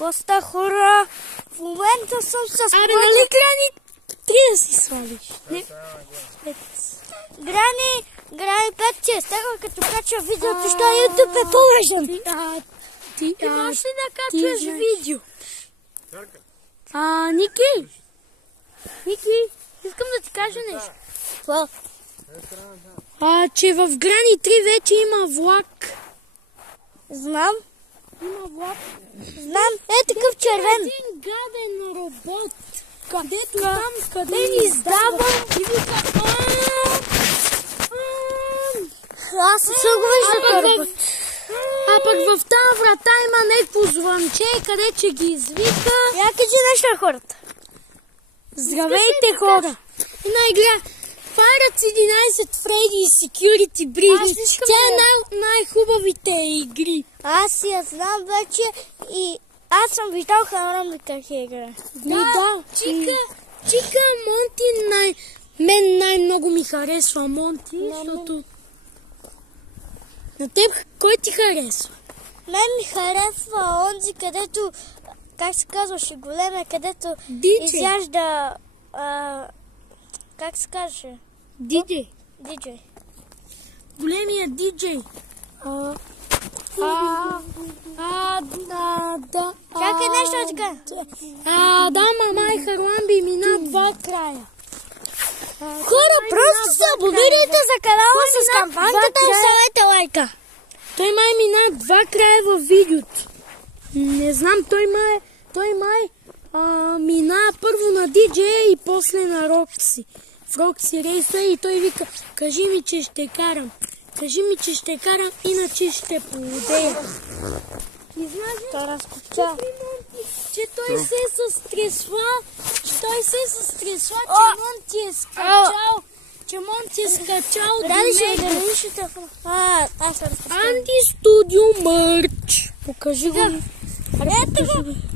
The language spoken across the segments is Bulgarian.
Коста хора, в момента съм с... Абе, нали Грани 3 да си свалиш? Не. Грани 5 ти е стегал, като качва видеото, що YouTube е по-лежен. Ти можеш ли да качваш видео? Ники, искам да ти кажа нещо. Какво? Че в Грани 3 вече има влак. Знам. Има влак. Знам, такъв червен. Един гаден робот, където там, къде ни издава и вика Аз не съм го виждал робот. А пък в тази врата има някакво звънче, къде че ги извика. Я кажи нещо на хората. Здравейте, хора! И на игра Firex 11 Freddy Security Breach. Тя е най-хубавите игри. Аз я знам вече и аз съм виждал Харамби как игра. Да. Чика Монти мен най-много ми харесва Монти, защото... На теб кой ти харесва? Мен ми харесва онзи, където, как се казваше, големе, където изяжда, как се каже? Диджей. Големия диджей. Да. Чакай нещо така. Да, мама и Харламби мина 2 края. Хора, просто се абонирайте за канала с кампанката и оставете лайка. Той май мина 2 края във видеото. Не знам, той май мина първо на DJ и после на Рокси. В Рокси рейса и той вика, кажи ми, че ще карам. Иначе ще полудея. И знаеш ли, че той се е състресва, че Монти е скачал до него. Анди Студио мърч. Покажи го. Ето го,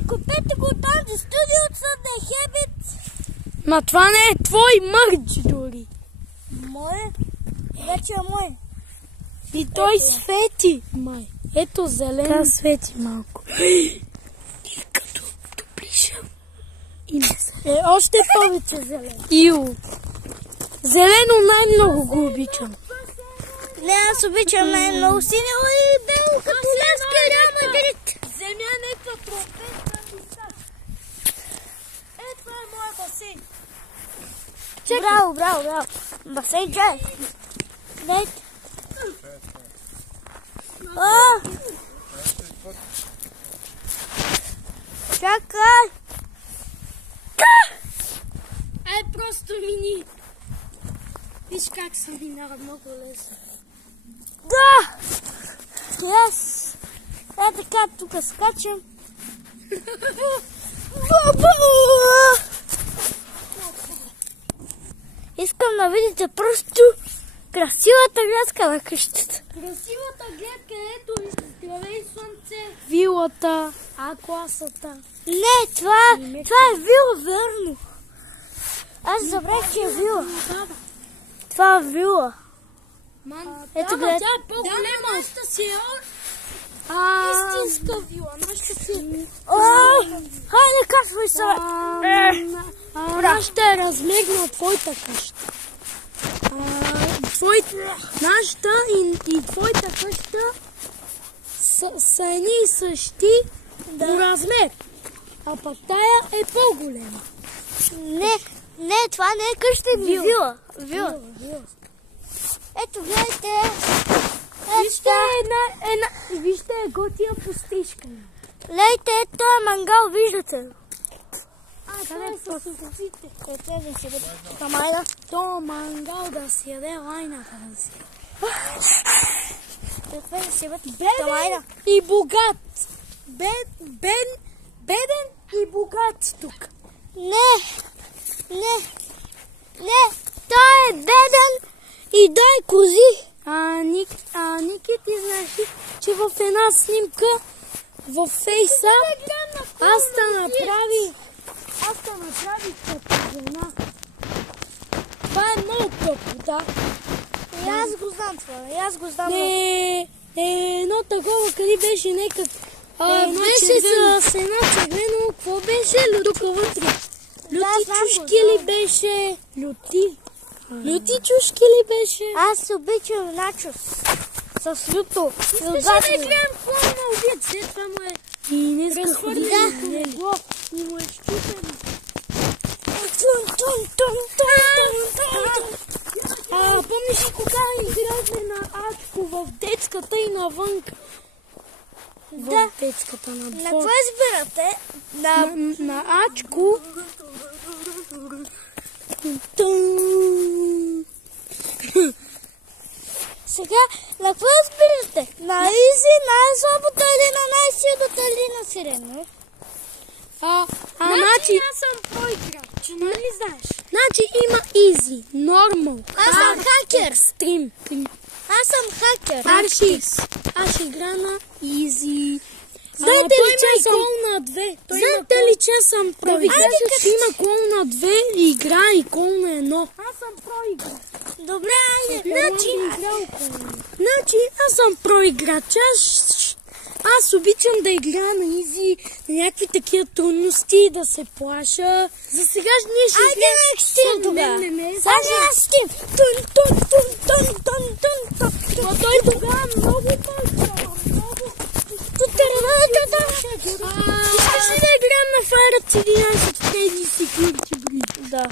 купете го от Анди Студио от The Habit. Ма това не е твой мърч дори. Мое? Вече е мое. И той свети, май. Ето зелено. Така свети малко. И като доближам. И не се. Още повече зелено. Зелено най-много го обичам. Не, аз обичам най-много синьо и бело, като левска Реал Мадрид. Земя някаква тропетна висока. Това е моя басейн. Браво. Басейн чай. Дайте. Чакай. Просто мини. Виж как се минава много лесно. Да! Така, тук скачам. Искам да видите просто красивата гледка на къщата. Красивата гледка, ето изгреве и слънце. Вилата, А-класата. Не, това е вила, верно. Аз забравих, че е вила. Това е вила. Ето гледайте. Тя е по-голема. Нашата си е истинска вила. Нашата си е... Хайде, качвай се. Нашата е размер на твоята къща. Нашата и твоята къща са едни и същи по размер. А пък тая е по-голема. Не, това не е къща, вила. Ето, гледайте. Вижте готия пустишка. Гледайте, ето е мангал, виждате. Това е с овците. То мангал да си яде лайната да си яде. Беден и богат. Беден и богат тук. Не. Той е беден и дай кози. Ники, ти знаеш ли, че в една снимка в фейса аз те направих като жена. Това е много тъпо, да. И аз го знам това. Едно такова, къде беше някак Беше с една червено, какво беше? Тук вътре. Люти чушки ли беше? Люти чушки ли беше? Аз обичам начос. С люто. Искаш да гледам какво има обид, след това му е... И не разходи него. И му е щупен. Помниш ли кога играхме на Ачко в детската и навънка? В детската на двор. На какво избирате? На Ачко. Сега, на какво избирате? На изи, най-слабото или на най-силното или на сирено? Значи аз съм по-играч, нали знаеш? Значи има easy, normal, Аз съм хакер. extreme. Аз съм хакер. Аз ще игра на easy. Знаете ли, че съм про играч? Има кол на 2 игра и кол на 1. Аз съм про играч. Добре, айде. Значи аз съм про играч. Аз обичам да играя на изи, на някакви такива трудности, да се плаша. За сега ние ще айде на екстим тогава. Айде на екстим. Но той тогава много по-играва. Искаш ли да играем на Fire 11 в тези секунди, Бри? Да.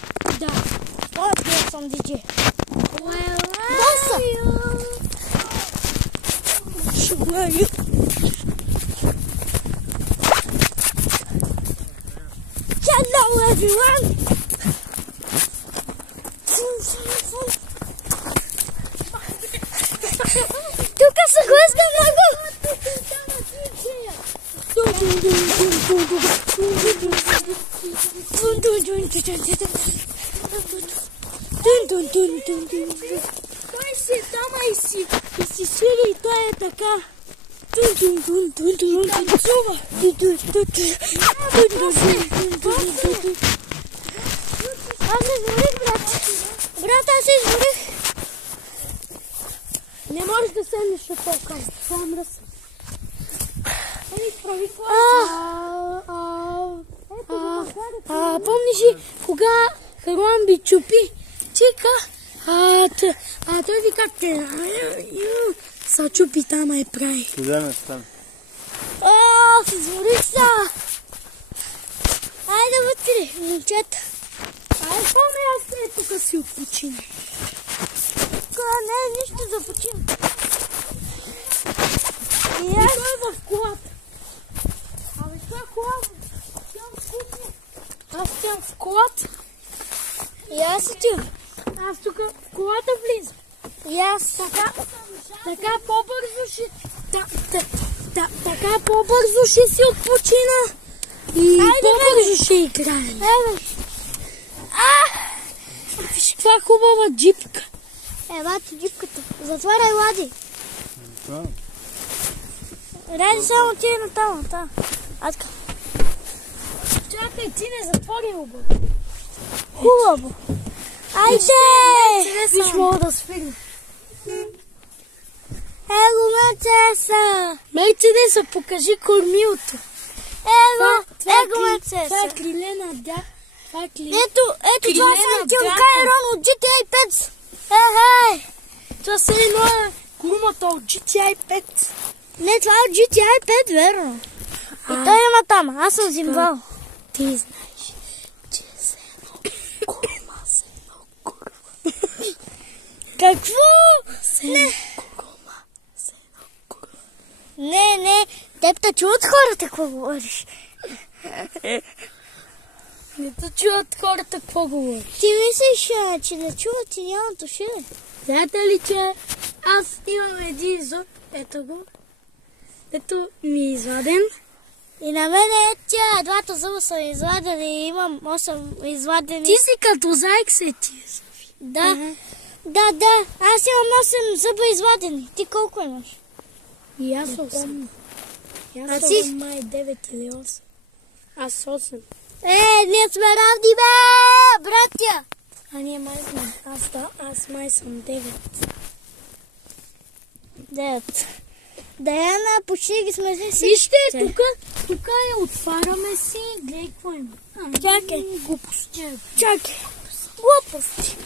Аз съм диджей. Hello everyone! Тук се глезда много! Той си дома и си свири и той е така. Танцува. Аз се изморих, брат. Брат, аз се изморих. Не можеш да седнеш от толкова. Това мръс. Помниш ли, кога Харуамби чупи чека, той вика, са чупи там и прави. Куда ме стане? Аз се изморих са. Айде вътре, момчета. Айде, помня, аз не тук си отпочина. Не е нищо за почина. И аз той в колата. Абе, това колата. Аз тям в колата. И аз отивам. Аз тук в колата влизам. И аз. Така по-бързо ще... Така по-бързо ще си отпочина. И по-бързо ще играем. Виж каква хубава джипка. Бати джипката. Затваряй, Лади. Ради само ти на там. Атка. Чакай, ти не затвори обо. Хубаво. Айде! Виж, мога да свирим. Его, Мерцеса! Мерцедеса, покажи кормилото. Его, Мерцеса. Това е криле на дя. Ето, това съм Кил Кайрон от GTA 5. Това се е едно гумата от GTA 5. Не, това е от GTA 5, верно. И той има там, аз съм зимвал. Ти знаеш, че се едно курма, Какво? Не. Не, теб те чуват хората, какво говориш. Не те чуват хората, какво говориш. Ти мислиш, че не чуват и нямат уши. Знаете ли, че аз имам един зъб, ето го. Ето ми е изваден. И на мене тя двата зъба са извадени и имам 8 извадени. Ти си като заек се ти. Да. Аз имам 8 зъба извадени. Ти колко имаш? И аз 8. А ти? Май 9 или 8. Аз 8. Ние сме равни, бе, братя! А ние май сме. Аз май съм 9. 9. Даяна, почти ги сме си. Вижте, тук отваряме си. Гледай какво има. Чакай. Глупости. Чакай. Глупости.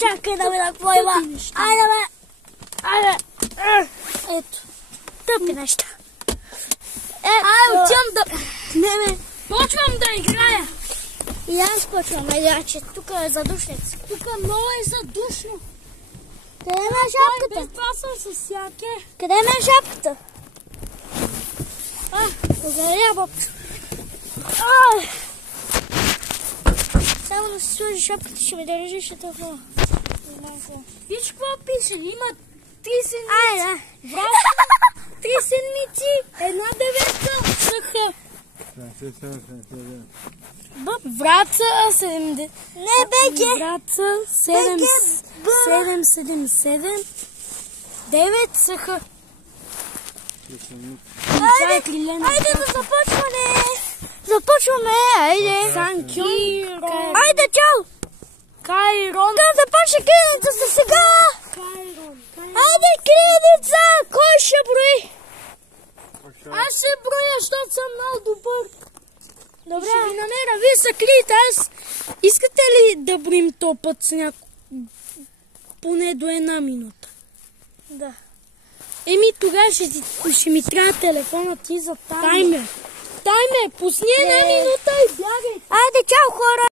Чакай да видя какво има. Айде, бе. Айде. Ето. Тъпи неща. Отивам да... Не. Почвам да играя. И аз почвам да играя, че тук е задушница. Тук много е задушно. Къде ме е шапката? Без това съм със всяке. Къде ме е шапката? Благодаря, бабчо. Само да си сложи шапката, ще ми държиш телефона. Виж какво пише? Има 3 седмици. Айде. 3 седмици, 1 деветка, съха. Враца 70. Не, беге. Враца 777. 9 съха. Айде да започваме. Започваме, айде. Санкиро. Айде, чао. Кайрон. Да започне кредица сега. Айде, кредица. Кой ще брои? Аз ще броя, защото съм много добър. Добре. Ще ви намеря. Вие са крите. Искате ли да броим то път с поне до 1 минута? Да. Тогава ще ми трябва телефона ти за таймер. Таймер, пусни 1 минута и бягай. Айде, чао, хора.